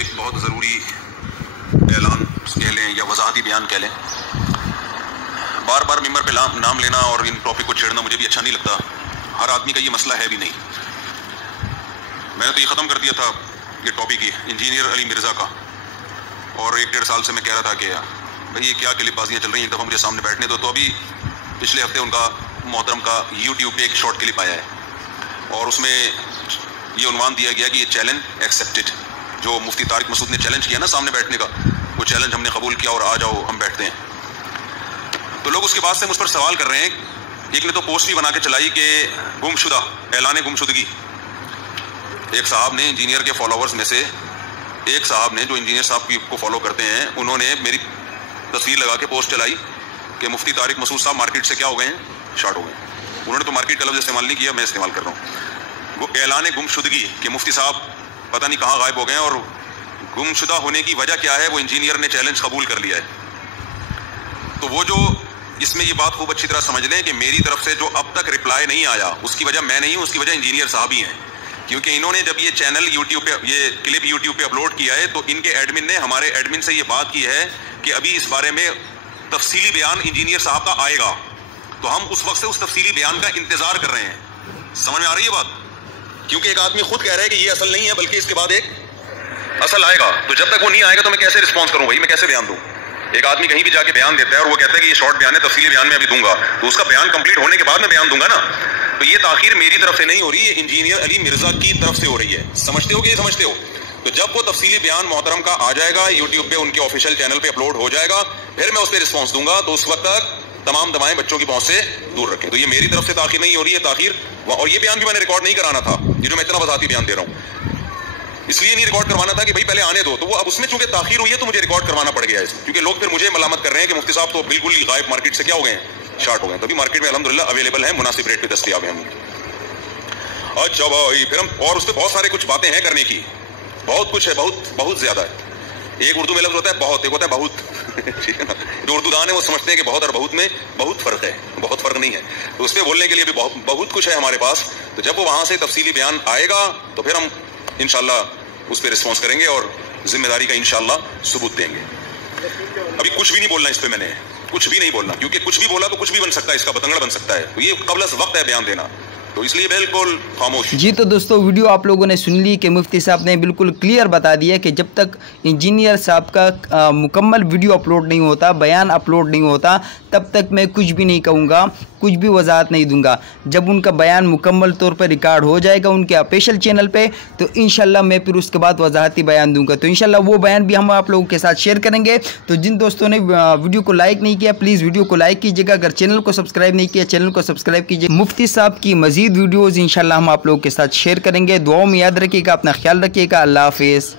एक बहुत ज़रूरी ऐलान कह लें या वजाहती बयान कह लें। बार बार मिंबर पे नाम लेना और इन टॉपिक को छेड़ना मुझे भी अच्छा नहीं लगता। हर आदमी का ये मसला है भी नहीं। मैंने तो ये ख़त्म कर दिया था ये टॉपिक ही इंजीनियर अली मिर्ज़ा का, और 1-1.5 साल से मैं कह रहा था कि भाई ये क्या क्लिपबाजियाँ चल रही हैं, एक दफ़ा मुझे सामने बैठने दो। तो अभी पिछले हफ्ते उनका मोहतरम का यूट्यूब पे एक शॉर्ट क्लिप आया है और उसमें ये उन्वान दिया गया कि ये चैलेंज एक्सेप्टेड। जो मुफ्ती तारिक मसूद ने चैलेंज किया ना सामने बैठने का, वो चैलेंज हमने कबूल किया और आ जाओ हम बैठते हैं। तो लोग उसके बाद से मुझ पर सवाल कर रहे हैं। एक ने तो पोस्ट भी बना के चलाई कि गुमशुदा ऐलान गुमशुदगी। एक साहब ने इंजीनियर के फॉलोअर्स में से एक साहब ने, जो इंजीनियर साहब को फॉलो करते हैं, उन्होंने मेरी तस्वीर लगा के पोस्ट चलाई कि मुफ्ती तारिक मसूद साहब मार्केट से क्या हो गए हैं, शॉर्ट हो गए। उन्होंने तो मार्केट का लफ्ज़ इस्तेमाल नहीं किया, मैं इस्तेमाल कर रहा हूँ। वो ऐलान गुमशुदगी कि मुफ्ती साहब पता नहीं कहाँ गायब हो गए हैं, और गुमशुदा होने की वजह क्या है, वो इंजीनियर ने चैलेंज कबूल कर लिया है। तो वो जो इसमें ये बात खूब अच्छी तरह समझ लें कि मेरी तरफ से जो अब तक रिप्लाई नहीं आया, उसकी वजह मैं नहीं हूँ, उसकी वजह इंजीनियर साहब ही हैं। क्योंकि इन्होंने जब ये चैनल यूट्यूब पे, ये क्लिप यूट्यूब पे अपलोड किया है, तो इनके एडमिन ने हमारे एडमिन से ये बात की है कि अभी इस बारे में तफसीली बयान इंजीनियर साहब का आएगा। तो हम उस वक्त से उस तफसीली बयान का इंतजार कर रहे हैं। समझ में आ रही है बात? क्योंकि एक आदमी खुद कह रहा है कि ये असल नहीं है, बल्कि इसके बाद एक असल आएगा। तो जब तक वो नहीं आएगा तो मैं कैसे रिस्पॉन्स करूं भाई, मैं कैसे बयान दूं? एक आदमी कहीं भी जाके बयान देता है और वो कहता है कि ये शॉर्ट बयान है, तफसीली बयान में अभी दूंगा, तो उसका बयान कंप्लीट होने के बाद मैं बयान दूंगा ना। तो ये ताखीर मेरी तरफ से नहीं हो रही है, इंजीनियर अली मिर्जा की तरफ से हो रही है। समझते हो कि ये समझते हो? तो जब वो तफसीली बयान मोहतरम का आ जाएगा, यूट्यूब पे उनके ऑफिशियल चैनल पे अपलोड हो जाएगा, फिर मैं उस पर रिस्पॉन्स दूंगा। तो उस वक्त तक तमाम दवाएं बच्चों की पहुंच से दूर रखें। तो ये मेरी तरफ से ताखीर नहीं हो रही है, ताखीर। और ये बयान भी मैंने रिकॉर्ड नहीं कराना था, ये जो मैं इतना वजाहती बयान दे रहा हूँ, इसलिए नहीं रिकॉर्ड करवाना था कि भाई पहले आने दो। तो वो अब उसमें चूंकि ताखीर हुई है तो मुझे रिकॉर्ड करवाना पड़ गया है, क्योंकि लोग फिर मुझे मलामत कर रहे हैं कि मुफ्ती साहब तो बिल्कुल ही गायब, मार्केट से क्या हो गए हैं, शॉर्ट हो गए। तभी मार्केट में अल्हम्दुलिल्लाह अवेलेबल है, मुनासिब रेट पे दस्तयाब है। अच्छा भाई, फिर हम और उस पर बहुत सारे कुछ बातें हैं करने की, बहुत कुछ है, बहुत ज्यादा है। एक उर्दू में लफ्ज होता है बहुत, एक होता है बहुत। ठीक है ना? जो उर्दू दान है वो समझते हैं कि बहुत और बहुत में बहुत फर्क है, बहुत फर्क नहीं है। तो उस पर बोलने के लिए भी बहुत कुछ है हमारे पास। तो जब वो वहां से तफसीली बयान आएगा तो फिर हम इंशाल्लाह उस पर रिस्पॉन्स करेंगे और जिम्मेदारी का इंशाल्लाह सबूत देंगे। अभी कुछ भी नहीं बोलना इस पे, मैंने कुछ भी नहीं बोलना, क्योंकि कुछ भी बोला तो कुछ भी बन सकता है, इसका बतंगड़ बन सकता है। तो ये कबल वक्त है बयान देना, तो इसलिए बिल्कुल खामोश। जी तो दोस्तों, वीडियो आप लोगों ने सुन ली कि मुफ्ती साहब ने बिल्कुल क्लियर बता दिया कि जब तक इंजीनियर साहब का मुकम्मल वीडियो अपलोड नहीं होता, बयान अपलोड नहीं होता, तब तक मैं कुछ भी नहीं कहूँगा, कुछ भी वजाहत नहीं दूंगा। जब उनका बयान मुकम्मल तौर पर रिकॉर्ड हो जाएगा उनके ऑफिशियल चैनल पे, तो इंशाल्लाह मैं फिर उसके बाद वजाहती बयान दूंगा। तो इंशाल्लाह वो बयान भी हम आप लोगों के साथ शेयर करेंगे। तो जिन दोस्तों ने वीडियो को लाइक नहीं किया, प्लीज़ वीडियो को लाइक कीजिएगा। अगर चैनल को सब्सक्राइब नहीं किया, चैनल को सब्सक्राइब कीजिए। मुफ्ती साहब की मजीद वीडियोज़ इंशाल्लाह हम आप लोगों के साथ शेयर करेंगे। दुआओं में याद रखिएगा, अपना ख्याल रखिएगा। अल्लाह हाफिज़।